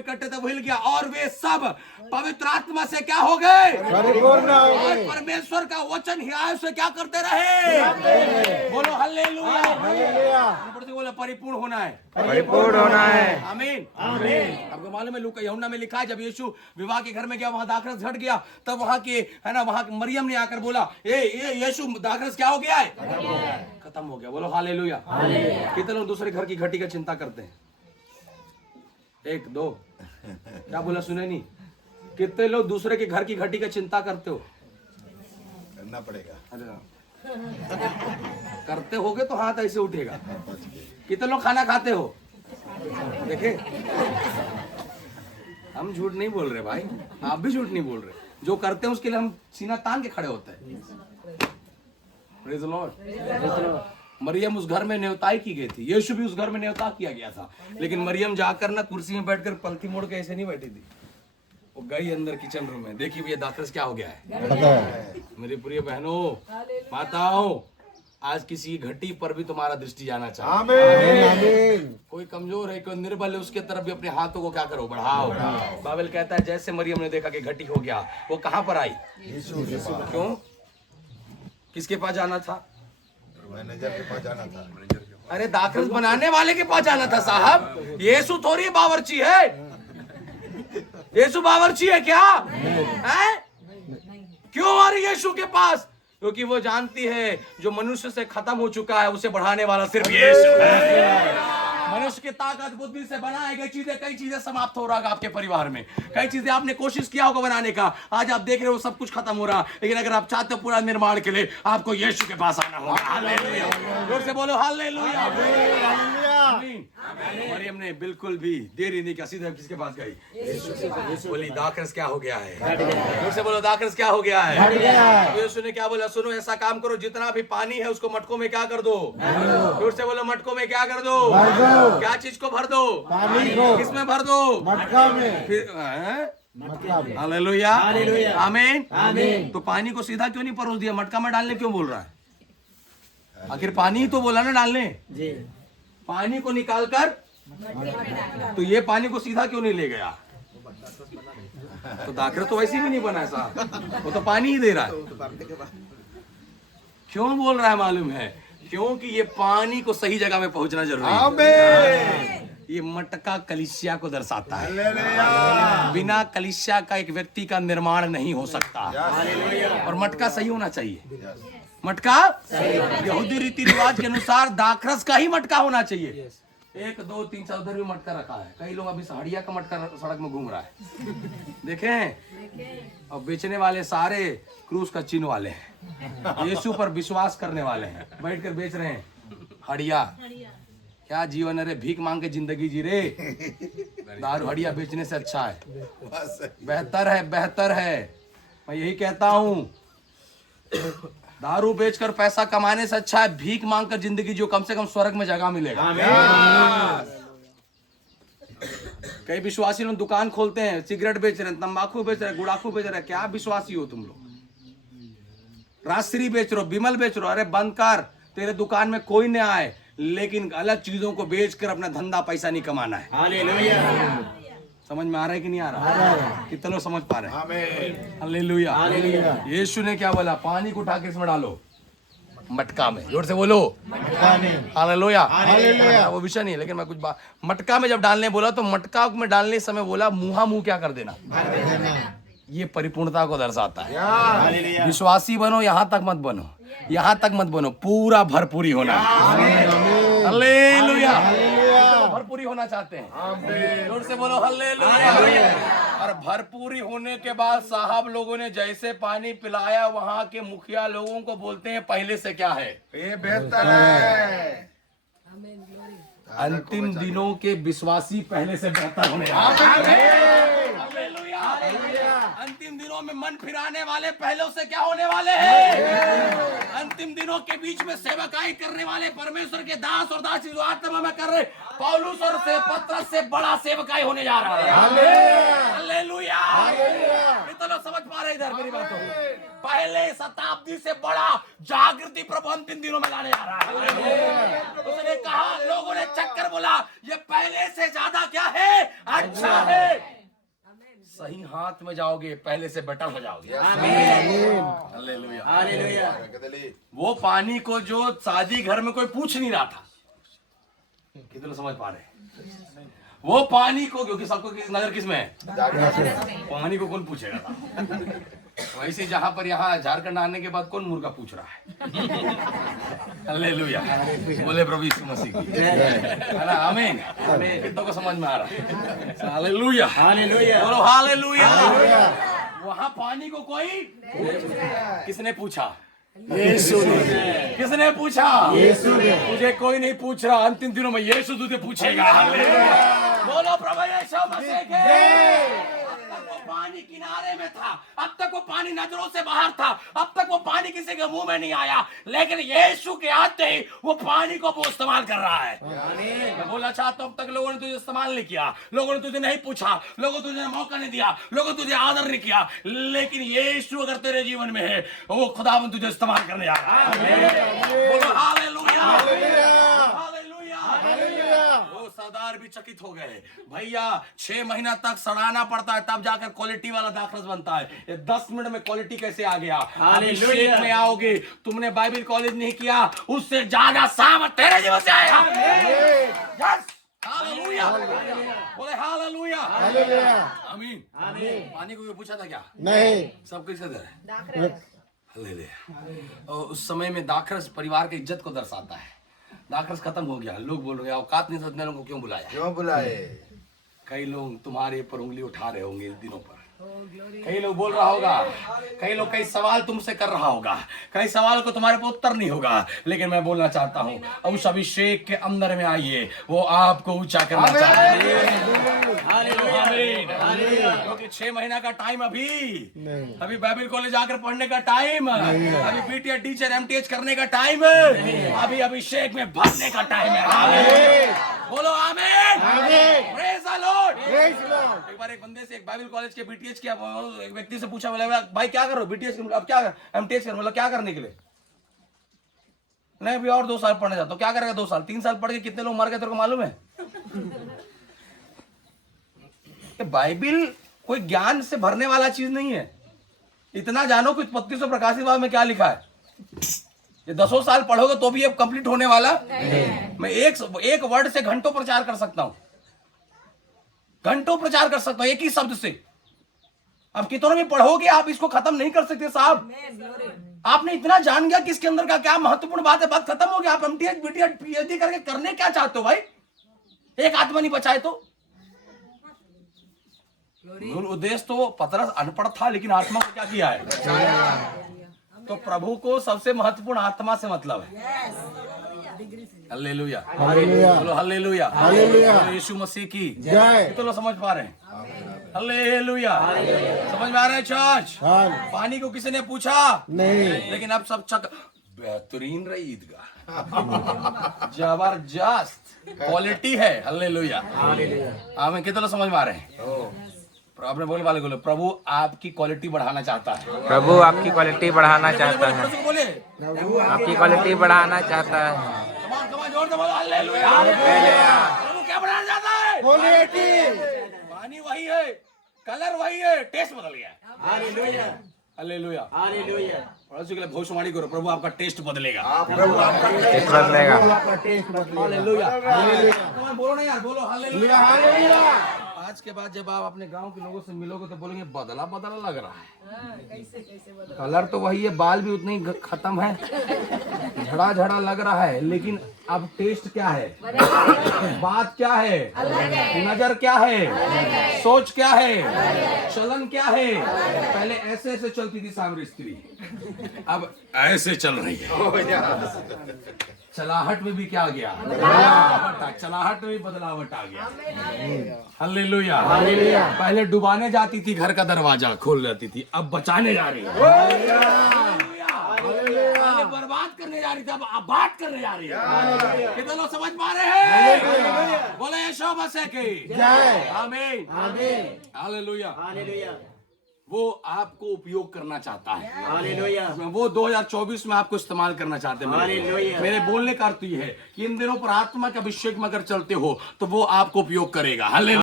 इकट्ठे तो भूल गया, और वे सब पवित्र आत्मा से क्या हो गए, परिपूर्ण हो और गए। परमेश्वर का वचन हृदय से क्या करते रहे। बोलो हालेलुया। बोलो परिपूर्ण होना है, परिपूर्ण होना है। आमीन आमीन। आपको मालूम है लूका यूहन्ना में लिखा है, जब यीशु विवाह के घर में गया, वहां दाखरस घट गया, तब वहां के है ना, वहां मरियम ने आकर बोला, ये यीशु दाखरस क्या हो गया है, खत्म हो गया। बोलो हालेलुया। कितने लोग दूसरे घर की घटी का चिंता करते हैं? एक दो, क्या बोला सुने नहीं? कितने लोग दूसरे के घर की घटी का चिंता करते हो? करना पड़ेगा। अरे करते होगे तो हाथ ऐसे उठेगा। कितने लोग खाना खाते हो? देखे, हम झूठ नहीं बोल रहे भाई, आप भी झूठ नहीं बोल रहे। जो करते हैं उसके लिए हम सीना तान के खड़े होते हैं। Praise the Lord. मरियम उस घर में न्योताई की गई थी, यीशु भी उस घर में न्योता किया गया था, लेकिन मरियम जाकर ना कुर्सी में बैठकर पलथी मोड़ के ऐसे नहीं बैठी थी, वो गई अंदर किचन रूम में। देखिए भैया दाखरस क्या हो गया है। मेरे प्रिय बहनों माताओं, आज किसी घटी पर भी तुम्हारा दृष्टि जाना चाहिए। आमीन। कोई कमजोर है, कोई निर्बल है, उसके तरफ भी अपने हाथों को क्या करो, बढ़ाओ। बाइबल कहता है जैसे मरियम ने देखा कि घटी हो गया, वो कहां पर आई? यीशु के पास। क्यों? किसके पास जाना था? मैनेजर के पास जाना था। अरे दाखरस बनाने वाले के पास जाना था साहब। यीशु थोड़ी बावर्ची है। यीशु बावर्ची है क्या है? क्यों आ रही यीशु के पास? क्योंकि वो जानती है जो मनुष्य से खत्म हो चुका है, उसे बढ़ाने वाला सिर्फ यीशु है। मनुष्य की ताकत बुद्धि से बनाई गई चीजें, कई चीजें समाप्त हो रहा है आपके परिवार में। कई चीजें आपने कोशिश किया होगा बनाने का, आज आप देख रहे हो सब कुछ खत्म हो रहा। लेकिन अगर आप चाहते हो पूरा निर्माण के लिए, आपको यीशु के पास आना होगा। हालेलुया। जोर से बोलो हालेलुया। आमीन। मरियम ने बिल्कुल भी देरी नहीं किया, सीधे किसके पास गई? बोली दाखरस क्या हो गया है? जोर से बोलो दाखरस क्या हो गया है? यीशु ने क्या बोला? सुनो, ऐसा काम करो, जितना भी पानी है उसको मटकों में क्या कर दो। जोर से बोलो मटकों में क्या कर दो। क्या चीज को भर दो? पानी को। किसमें भर दो? मटका में। फिर हालेलुया आमीन आमीन। तो पानी को सीधा क्यों नहीं परोस दिया? मटका में डालने क्यों बोल रहा है? आखिर पानी ही तो बोला ना डालने। पानी को निकालकर, तो ये पानी को सीधा क्यों नहीं ले गया? तो दाखरस तो वैसे भी नहीं बना ऐसा, वो तो पानी ही दे रहा है। क्यों बोल रहा है मालूम है? क्योंकि ये पानी को सही जगह में पहुंचना जरूरी है। आमीन। ये मटका कलीसिया को दर्शाता है। बिना कलीसिया का एक व्यक्ति का निर्माण नहीं हो सकता, और मटका सही होना चाहिए। मटका यहूदी रीति रिवाज के अनुसार दाखरस का ही मटका होना चाहिए। 1 2 3 4 उधर भी मटका रखा है। कई लोग अभी हड़िया का मटका सड़क में घूम रहा है, देखें। और बेचने वाले सारे क्रूस का चिन्ह वाले हैं, यीशु पर विश्वास करने वाले हैं, बैठ कर बेच रहे हैं हड़िया। क्या जीवन है रे, भीख मांग के जिंदगी जी रे। दारू हड़िया बेचने से अच्छा है, बेहतर है, बेहतर है। मैं यही कहता हूँ, दारू बेचकर पैसा कमाने से अच्छा है भीख मांगकर जिंदगी जो, कम से कम स्वर्ग में जगह मिलेगा। कई विश्वासी लोग दुकान खोलते हैं, सिगरेट बेच रहे हैं, तंबाकू बेच रहे हैं, गुड़ाखू बेच रहे हैं। क्या विश्वासी हो तुम लोग? राजश्री बेच रहे हो, बिमल बेच रहे हो, अरे बंद कर। तेरे दुकान में कोई नहीं आए, लेकिन अलग चीजों को बेचकर अपना धंधा पैसा नहीं कमाना है। हालेलुया। समझ में आ रहा है कि नहीं आ रहा? कितने लोग समझ पा रहे हैं? हालेलुया। यीशु ने क्या बोला? पानी को उठा के इसमें डालो, मटका में। जोर से बोलो हालेलुया। वो विषय नहीं है, लेकिन मैं कुछ बात, मटका में जब डालने बोला तो मटका में डालने समय बोला मुंहा मुंह क्या कर देना। ये परिपूर्णता को दर्शाता है। विश्वासी बनो, यहाँ तक मत बनो, यहाँ तक मत बनो, पूरा भरपूरी होना। हालेलुया। भरपूरी होना चाहते हैं, जोर से बोलो हालेलुया। और भरपूरी होने के बाद साहब लोगों ने जैसे पानी पिलाया, वहां के मुखिया लोगों को बोलते हैं पहले से क्या है, ये बेहतर है। अंतिम दिनों के विश्वासी पहले से बेहतर होने अंतिम दिनों में मन फिराने वाले पहले से क्या होने वाले हैं? अंतिम दिनों के बीच में सेवकाई करने वाले परमेश्वर के दास और दासी जो आत्मा में कर रहे, पौलुस और से पत्रस से बड़ा सेवकाई होने जा रहा है। हालेलुया। समझ पा रहे इधर मेरी बातों को? पहले शताब्दी से बड़ा जागृति प्रभु अंतिम दिनों में लाने आ रहा है। उसने कहा, लोगों ने चक्कर बोला, ये पहले से ज्यादा क्या है, अच्छा है। सही हाथ में जाओगे, पहले से बेटर हो जाओगे। Hallelujah, hallelujah. वो पानी को जो शादी घर में कोई पूछ नहीं रहा था, कितने समझ पा रहे? वो पानी को, क्योंकि सबको नजर किस में है, पानी को कौन पूछेगा था? वैसे जहां पर यहाँ झारखंड आने के बाद कौन मुर्गा पूछ रहा है? हालेलुया, बोले प्रभु यीशु मसीह की, है ना? आमीन। कितनों को समझ में आ रहा है? हालेलुया, हालेलुया, बोलो हालेलुया। वहां पानी को कोई किसने पूछा? यीशु ने। किसने पूछा? यीशु ने। तुझे कोई नहीं पूछ रहा, अंतिम दिनों में यीशु तुझे पूछेगा। बोलो प्रभु यीशु मसीह के। अब तक वो पानी किनारे में था, अब तक वो पानी नजरों से बाहर था, अब तक वो पानी किसी के मुंह में नहीं आया, लेकिन यीशु के आते ही वो पानी को वो इस्तेमाल कर रहा है। मैं बोला चाहता हूं, अब तक लोगों ने तुझे इस्तेमाल नहीं किया, लोगों ने तुझे नहीं पूछा, लोगों ने तुझे मौका नहीं दिया, लोगों ने तुझे आदर नहीं किया, लेकिन यीशु अगर तेरे जीवन में है, वो खुदावंद तुझे इस्तेमाल करने आ रहा है। बोलो हालेलुया, हालेलुया। वो सरदार भी चकित हो गए। भैया 6 महीना तक सड़ाना पड़ता है, तब जाकर क्वालिटी वाला दाखरस बनता है। ये 10 मिनट में क्वालिटी कैसे आ गया? अभिषेक में आओगे, तुमने बाइबल कॉलेज नहीं किया, उससे ज्यादा सामर्थ तेरे जीवन से आएगा। हालेलुया, बोले हालेलुया, आमीन। पानी को पूछा था क्या? नहीं, सब किसका दर है? हालेलुया। और उस समय में दाखरस परिवार की इज्जत को दर्शाता है। दाखरस खत्म हो गया, लोग बोल रहे औकात नहीं, सदने को क्यों बुलाया? क्यों बुलाए? कई लोग तुम्हारे पर उंगली उठा रहे होंगे इस दिनों पर। कई लोग बोल रहा होगा, कई लोग कई सवाल तुमसे कर रहा होगा, कई सवाल को तुम्हारे को उत्तर नहीं होगा, लेकिन मैं बोलना चाहता हूँ उस अभिषेक के अंदर में आइए, वो आपको ऊंचा करना चाहता है। क्योंकि 6 महीना का टाइम अभी बाइबल कॉलेज आकर पढ़ने का टाइम, अभी बीटीए टीचर एमटीएच करने का टाइम, अभी अभिषेक में भरने का टाइम है। बोलो आमीन, प्रेज द लॉर्ड। एक बार एक बंदे से एक बाइबल कॉलेज के बीटीएच किया, एक व्यक्ति से पूछा, बोला भाई क्या करो? बीटीएच अब क्या एमटीएच कर, मतलब क्या करने के लिए? नहीं अभी और 2 साल पढ़ने जाता हूं। क्या करेगा 2 साल? 3 साल पढ़ के कितने लोग मर गए तेरे को मालूम है? बाइबिल कोई ज्ञान से भरने वाला चीज नहीं है। इतना जानो कि उत्पत्ति से प्रकाशित वाक्य में क्या लिखा है। ये 10 साल पढ़ोगे तो भी ये कंप्लीट होने वाला मैं एक वर्ड से घंटों प्रचार कर सकता हूं, घंटों प्रचार कर सकता हूं एक ही शब्द से। अब कितनों में पढ़ोगे आप इसको खत्म नहीं कर सकते साहब। आपने इतना जान गया कि इसके अंदर का क्या महत्वपूर्ण बात है, बात खत्म हो गया। आप एमटीएच बीटीएच पीएचडी करके करने क्या चाहते हो भाई? एक आत्मा नहीं बचाए तो? मूल उद्देश्य तो पतरस अनपढ़ था, लेकिन आत्मा को क्या किया है? तो प्रभु को सबसे महत्वपूर्ण आत्मा से मतलब है। हालेलुया, बोलो हालेलुया, यीशु मसीह की जय। तो लोग समझ पा रहे हैं? हालेलुया, समझ में आ रहा है चर्च? पानी को किसी ने पूछा नहीं, लेकिन अब सब बेहतरीन रही ईदगाह, जबरदस्त क्वालिटी है। हालेलुया, आमीन। कितने लोग समझ में आ रहे हैं? आपने बोले वाले बोले प्रभु आपकी क्वालिटी बढ़ाना चाहता है। प्रभु आपकी क्वालिटी बढ़ाना चाहता है। बोले आपकी क्वालिटी बढ़ाना चाहता है। जोर से बोलो हालेलुया। प्रभु क्या बढ़ाना चाहता है? क्वालिटी। पानी वही है, कलर वही है, टेस्ट बदल गया। Hallelujah, hallelujah, hallelujah. पड़ोसी के लिए भविष्यवाणी करो, प्रभु आपका टेस्ट बदलेगा, प्रभु आपका टेस्ट बदलेगा, आपका टेस्ट बदलेगा। हालेलुया, बोलो ना यार, बोलो हालेलुया, हालेलुया। आज के बाद जब आप अपने गांव के लोगों से मिलोगे तो बोलेंगे बदला बदला लग रहा है। कैसे कलर तो वही है, बाल भी उतने ही खत्म है, झड़ा झड़ा लग रहा है, लेकिन अब टेस्ट क्या है, बात क्या है, नजर क्या है, सोच क्या है, चलन क्या है। पहले ऐसे ऐसे चलती थी सामरी स्त्री, अब ऐसे चल रही है। चलाहट में भी क्या आ गया? चलाहट में भी बदलावट आ गया। Hallelujah, hallelujah. पहले डुबाने जाती थी, घर का दरवाजा खोल जाती थी, अब बचाने जा रही है। पहले बर्बाद करने जा रही थी, अब आबाद करने जा रही है। कितने लोग समझ पा रहे हैं? बोले यीशु मसीह की जय, आमीन, आमीन, हालेलुया, हालेलुया। वो आपको उपयोग करना चाहता है। हालेलुया। वो 2024 में आपको इस्तेमाल करना चाहते हैं। हालेलुया। मेरे बोलने का अर्थ ये है कि इन दिनों पर आत्मा के अभिषेक में अगर चलते हो तो वो आपको उपयोग करेगा। हालेलुया।